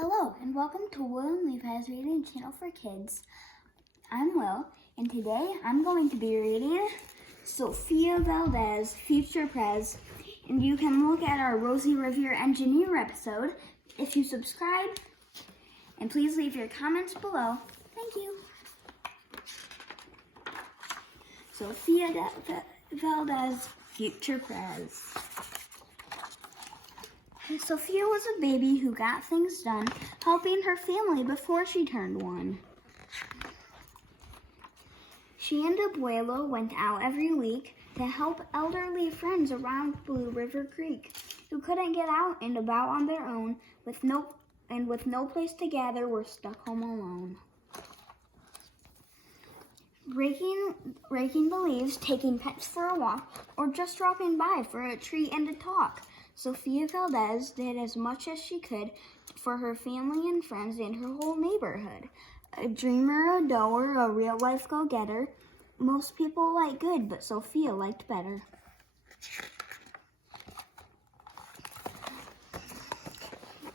Hello, and welcome to Will and Levi's reading channel for kids. I'm Will, and today I'm going to be reading Sophia Valdez, Future Prez, and you can look at our Rosie Revere Engineer episode if you subscribe, and please leave your comments below. Thank you. Sophia Valdez, Future Prez. Sophia was a baby who got things done, helping her family before she turned 1. She and Abuelo went out every week to help elderly friends around Blue River Creek who couldn't get out and about on their own with no place to gather were stuck home alone. Raking the leaves, taking pets for a walk, or just dropping by for a treat and a talk. Sophia Valdez did as much as she could for her family and friends and her whole neighborhood. A dreamer, a doer, a real-life go-getter. Most people like good, but Sophia liked better.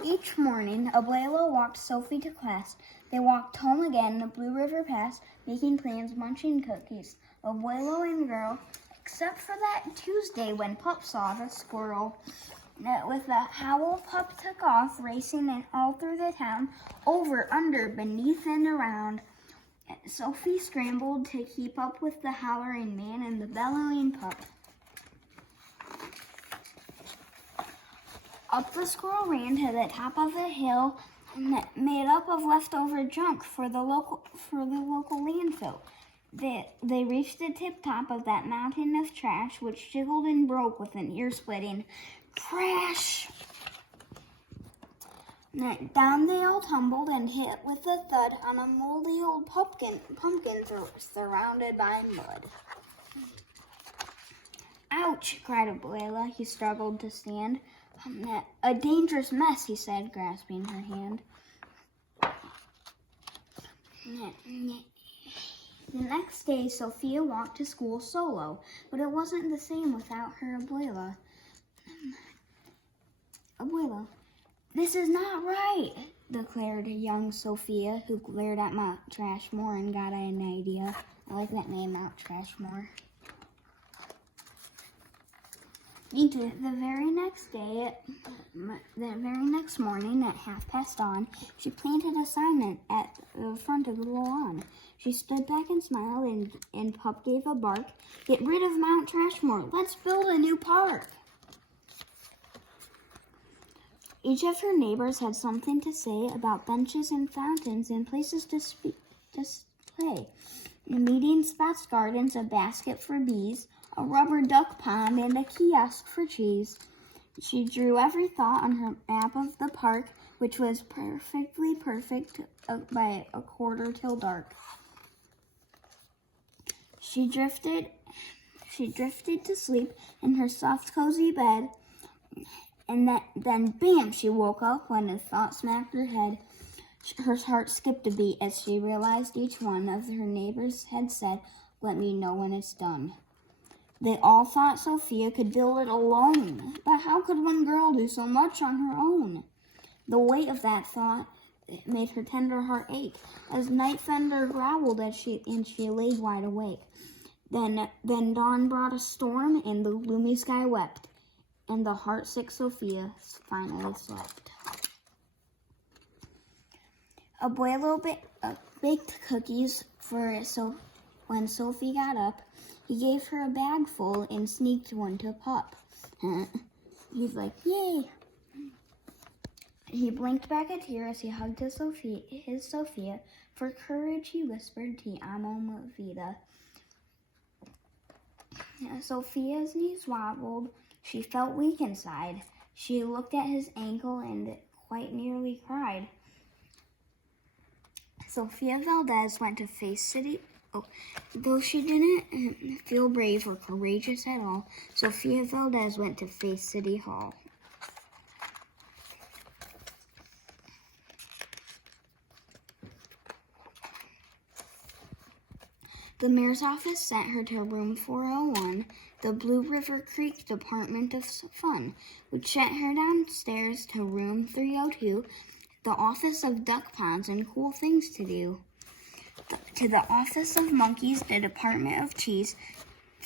Each morning, Abuelo walked Sophie to class. They walked home again, the Blue River Pass, making plans, munching cookies. Abuelo and girl, except for that Tuesday when Pup saw the squirrel. With a howl, Pup took off, racing and all through the town, over, under, beneath, and around. Sophie scrambled to keep up with the hollering man and the bellowing Pup. Up the squirrel ran to the top of a hill made up of leftover junk for the local landfill. They reached the tip top of that mountain of trash, which jiggled and broke with an ear-splitting crash. Down they all tumbled and hit with a thud on a moldy old pumpkin surrounded by mud. Ouch, cried Abuela. He struggled to stand. A dangerous mess, he said, grasping her hand. The next day, Sophia walked to school solo, but it wasn't the same without her Abuela. Abuela, this is not right, declared young Sophia, who glared at Mount Trashmore and got an idea. I like that name, Mount Trashmore. The very next morning at dawn, she planted a sign at the front of the lawn. She stood back and smiled, and Pup gave a bark. Get rid of Mount Trashmore. Let's build a new park. Each of her neighbors had something to say about benches and fountains and places to play. Meeting spots, gardens, a basket for bees, a rubber duck pond, and a kiosk for cheese. She drew every thought on her map of the park, which was perfectly perfect by a quarter till dark. She drifted to sleep in her soft, cozy bed, and then bam, she woke up when a thought smacked her head. Her heart skipped a beat as she realized each one of her neighbors had said, "Let me know when it's done." They all thought Sophia could build it alone, but how could one girl do so much on her own? The weight of that thought made her tender heart ache as night thunder growled and she lay wide awake. Then dawn brought a storm and the gloomy sky wept, and the heartsick Sophia finally slept. Abuelo baked cookies when Sophie got up. He gave her a bag full and sneaked one to Pup. He's like, yay! He blinked back a tear as he hugged his Sophia. For courage, he whispered, "Ti amo, mi vida." Sophia's knees wobbled. She felt weak inside. She looked at his ankle and quite nearly cried. Sophia Valdez went to face city. Though she didn't feel brave or courageous at all, Sophia Valdez went to face City Hall. The mayor's office sent her to room 401, the Blue River Creek Department of Fun, which sent her downstairs to room 302, the office of duck ponds and cool things to do, to the office of monkeys, the department of cheese,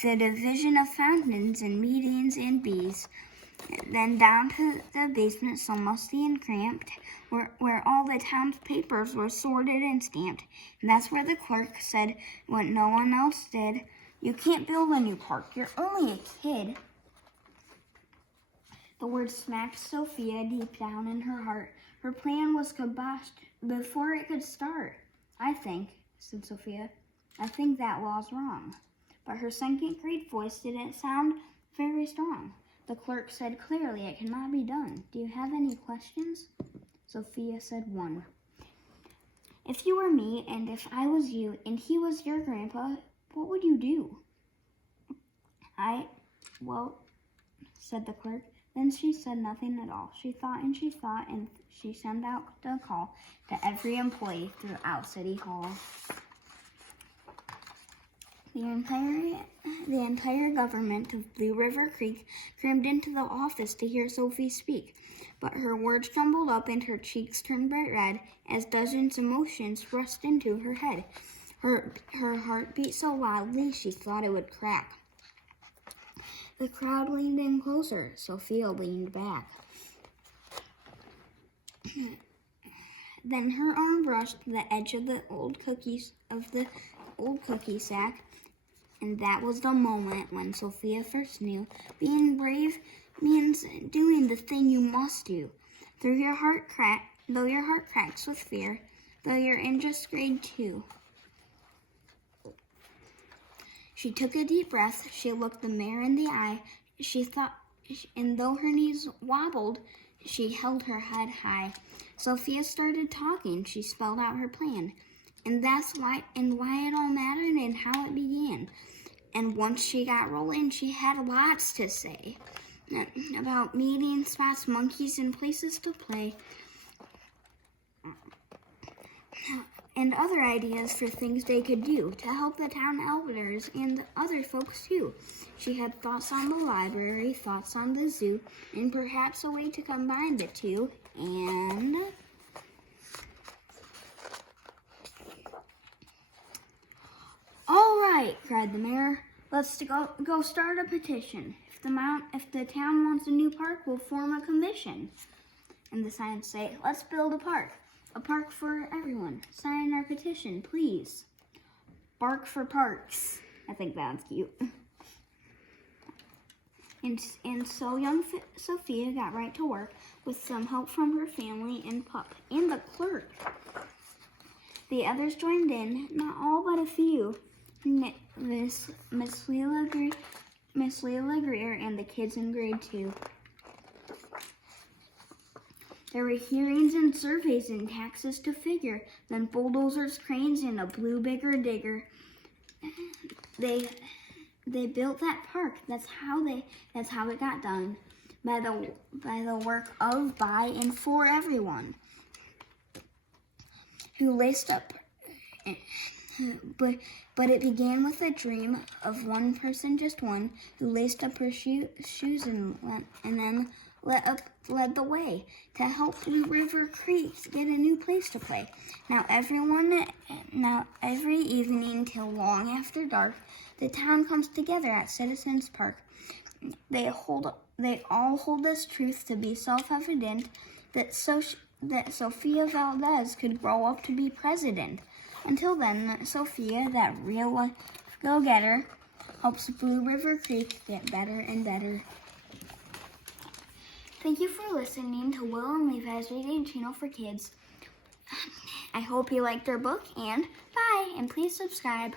the division of fountains and meetings and bees, then down to the basement so musty and cramped, where all the town's papers were sorted and stamped. And that's where the clerk said what no one else did: "You can't build a new park. You're only a kid." The word smacked Sophia deep down in her heart. Her plan was kiboshed before it could start. "I think," said Sophia, "I think that law's wrong." But her second-grade voice didn't sound very strong. The clerk said clearly, "It cannot be done. Do you have any questions?" Sophia said one. "If you were me, and if I was you, and he was your grandpa, what would you do?" Well, said the clerk. Then she said nothing at all. She thought, and she sent out a call to every employee throughout City Hall. The entire government of Blue River Creek crammed into the office to hear Sophie speak, but her words jumbled up and her cheeks turned bright red as dozens of emotions rushed into her head. Her heart beat so loudly she thought it would crack. The crowd leaned in closer. Sophia leaned back. Then her arm brushed the edge of the old cookie sack, and that was the moment when Sophia first knew being brave means doing the thing you must do. Though your heart cracks with fear, though you're in just grade 2. She took a deep breath. She looked the mayor in the eye. She thought, and though her knees wobbled, she held her head high. Sophia started talking. She spelled out her plan, and why it all mattered and how it began. And once she got rolling, she had lots to say about meeting spots, monkeys, and places to play, and other ideas for things they could do to help the town elders and other folks too. She had thoughts on the library, thoughts on the zoo, and perhaps a way to combine the two. And "All right," cried the mayor. "Let's go start a petition. If the town wants a new park, we'll form a commission." And the signs say, "Let's build a park for everyone. Sign our petition, please. Bark for parks." I think that's cute. And so young Sophia got right to work with some help from her family and pup and the clerk. The others joined in, not all but a few. Miss Leila Greer and the kids in grade 2. There were hearings and surveys and taxes to figure, then bulldozers, cranes, and a blue bigger digger. They built that park. That's how it got done. By the work of, by, and for everyone. Who laced up, but it began with a dream of one person, just one, who laced up her shoes and then led the way to help Blue River Creek get a new place to play. Now every evening till long after dark, the town comes together at Citizens Park. They all hold this truth to be self-evident that Sophia Valdez could grow up to be president. Until then, Sophia, that real-life go-getter, helps Blue River Creek get better and better. Thank you for listening to Will and Levi's Reading Channel for Kids. I hope you liked our book, and bye, and please subscribe.